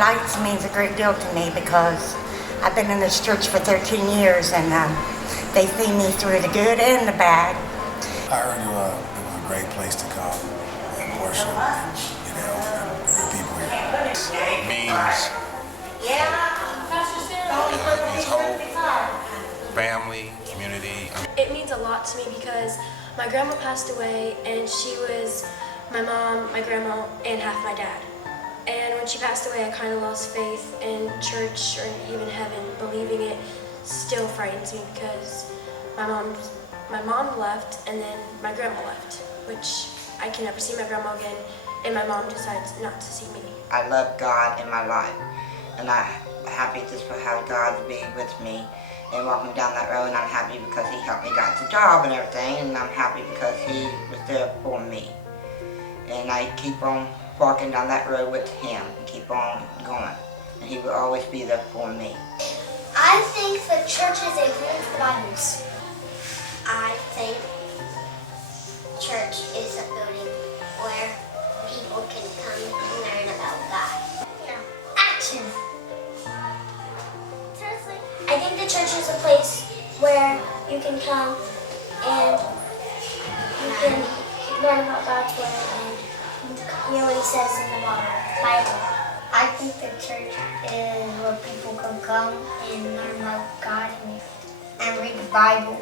Lights means a great deal to me because I've been in this church for 13 years and they see me through the good and the bad. I heard it was a great place to come and worship and good people here. It means hope, family, community. It means a lot to me because my grandma passed away and she was my mom, my grandma, and half my dad. And when she passed away, I kind of lost faith in church or even heaven. Believing it still frightens me because my mom left and then my grandma left, which I can never see my grandma again, and my mom decides not to see me. I love God in my life, and I'm happy just for how God's being with me and walking down that road, and I'm happy because He helped me got the job and everything, and I'm happy because He was there for me. And I keep on walking down that road with Him and keep on going, and He will always be there for me. I think the church is a room for Bibles. I think church is a building where people can come and learn about God. Now, action! Seriously? I think the church is a place where you can come and you can learn about God's Word and hear what He says in the Bible. I think the church is where people can come and learn about God and read the Bible.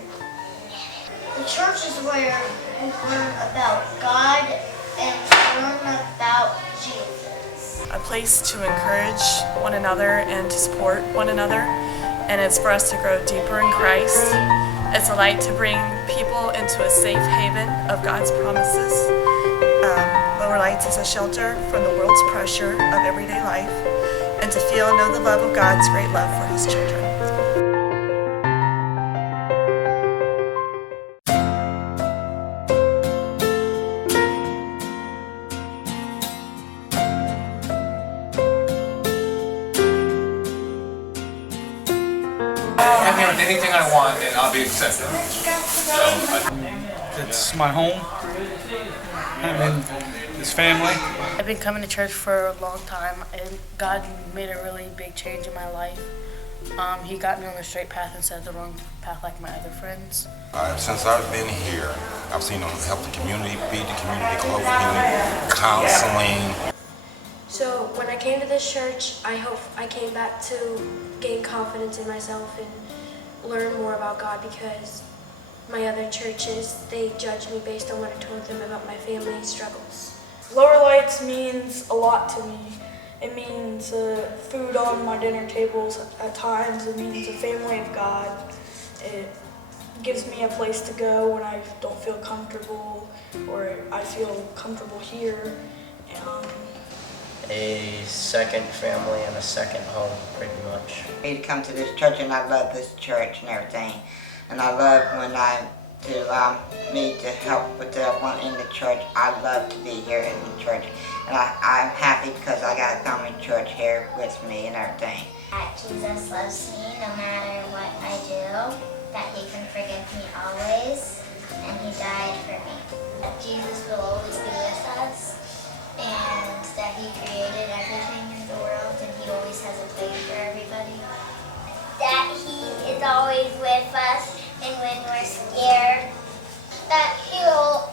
The church is where we learn about God and learn about Jesus. A place to encourage one another and to support one another, and it's for us to grow deeper in Christ. It's a light to bring people into a safe haven of God's promises. Lower Lights is a shelter from the world's pressure of everyday life, and to feel and know the love of God's great love for His children. Come here with anything I want and I'll be accepted. It's my home. I'm in this family. I've been coming to church for a long time, and God made a really big change in my life. He got me on the straight path instead of the wrong path like my other friends. Since I've been here, I've seen them help the community, feed the community, clothe the community, counseling. So when I came to this church, I hope I came back to gain confidence in myself and learn more about God, because my other churches, they judge me based on what I told them about my family struggles. Lower Lights means a lot to me. It means food on my dinner tables at times. It means a family of God. It gives me a place to go when I don't feel comfortable or I feel comfortable here. A second family and a second home, pretty much. I need to come to this church, and I love this church and everything. And I love when I need to help with the one in the church. I love to be here in the church. And I'm happy because I got a family church here with me and everything. That Jesus loves me no matter what I do, that He can forgive me always, and He died for me. That Jesus will always be with us, and that He created everything in the world, and He always has a plan for everybody. That He is always with us, and when we're scared, that He'll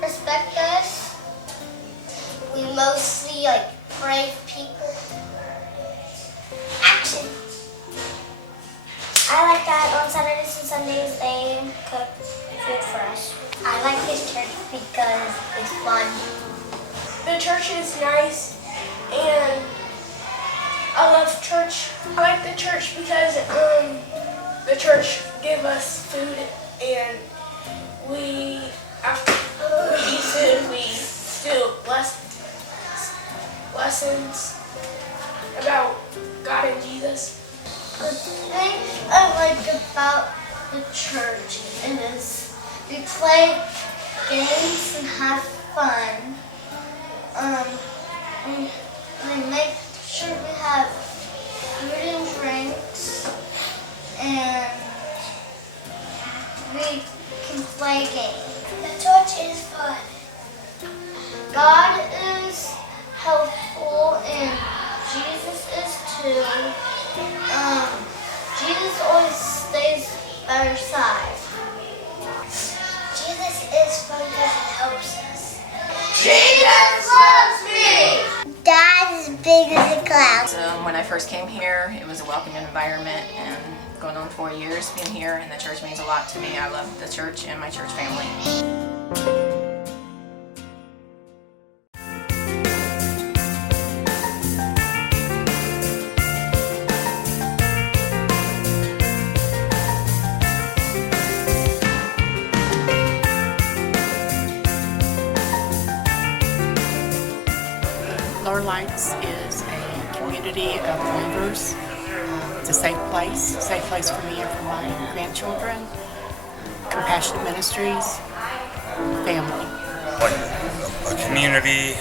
respect us. We mostly pray for people. Action! I like that on Saturdays and Sundays they cook food for us. I like this church because it's fun. The church is nice, and I love church. I like the church because the church gives us food, and we, after we eat food, we do lessons about God and Jesus. The thing I like about the church is we play games and have fun. We make sure we have food and drinks, and we can play games. The church is fun. God is helpful, and to, Jesus always stays by our side. Jesus is fun because he helps us. Jesus loves me! God is big as a cloud. When I first came here, it was a welcoming environment, and going on 4 years being here, and the church means a lot to me. I love the church and my church family. Lower Lights is a community of believers. It's a safe place for me and for my grandchildren. Compassionate ministries, family. Like a community.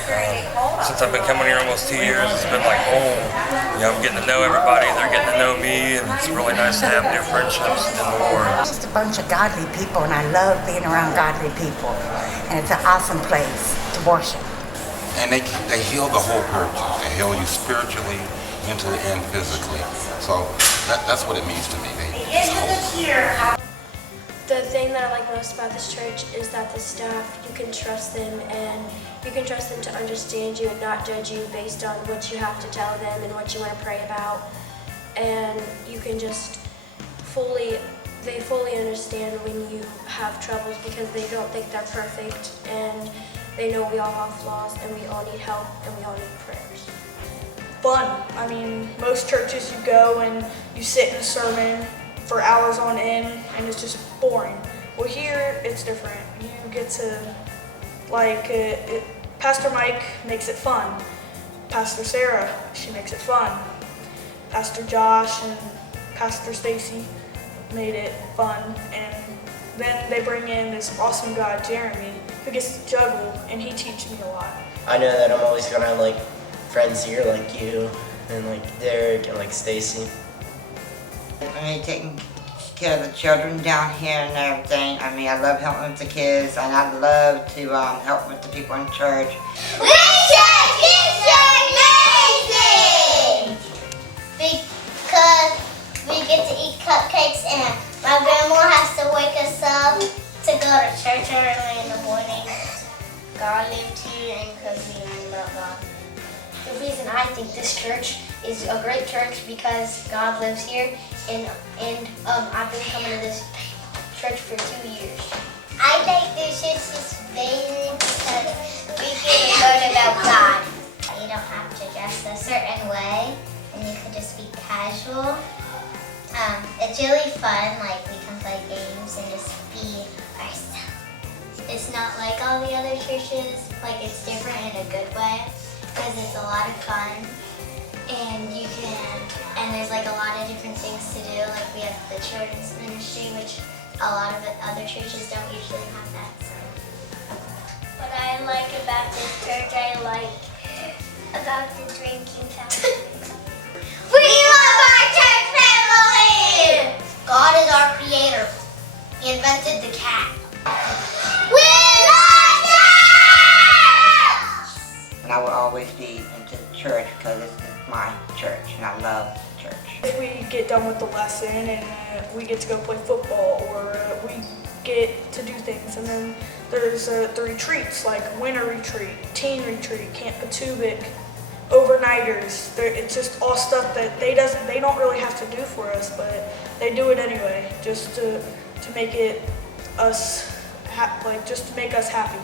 Since I've been coming here almost 2 years, it's been like home. You know, I'm getting to know everybody, they're getting to know me, and it's really nice to have new friendships in the Lord. It's just a bunch of godly people, and I love being around godly people. And it's an awesome place to worship. And they heal the whole person. They heal you spiritually, mentally, and physically. So that's what it means to me. The thing that I like most about this church is that the staff, you can trust them, and you can trust them to understand you and not judge you based on what you have to tell them and what you want to pray about. And you can just they fully understand when you have troubles because they don't think they're perfect, and they know we all have flaws and we all need help and we all need prayers. Fun. I mean, most churches you go and you sit in a sermon for hours on end and it's just boring. Well, here it's different. You get to, Pastor Mike makes it fun. Pastor Sarah, she makes it fun. Pastor Josh and Pastor Stacy made it fun, and then they bring in this awesome guy, Jeremy, who gets to juggle, and he teaches me a lot. I know that I'm always gonna have like friends here like you and like Derek and like Stacy. I mean, taking care of the children down here and everything. I mean, I love helping with the kids, and I love to help with the people in church. Amazing! Because we get to eat cupcakes, and my grandma has to wake us up to go to church early in the morning. God lived here, and because we learned about God. The reason I think this church is a great church because God lives here, and I've been coming to this church for 2 years. I think this church is amazing because we can learn about God. You don't have to dress a certain way, and you can just be casual. It's really fun, like we can play games and just be ourselves. It's not like all the other churches, like it's different in a good way, because it's a lot of fun, and there's like a lot of different things to do, like we have the children's ministry, which a lot of other churches don't usually have that. So. What I like about this church, I like about the drinking fountain. We love our church family! God is our creator. He invented the cat. We love church! And I will always be into church because this is my church, and I love church. If we get done with the lesson and we get to go play football, or we get to do things, and then there's the retreats like winter retreat, teen retreat, Camp Patubik, overnighters. It's just all stuff that they don't really have to do for us, but they do it anyway, just to make it us just to make us happy.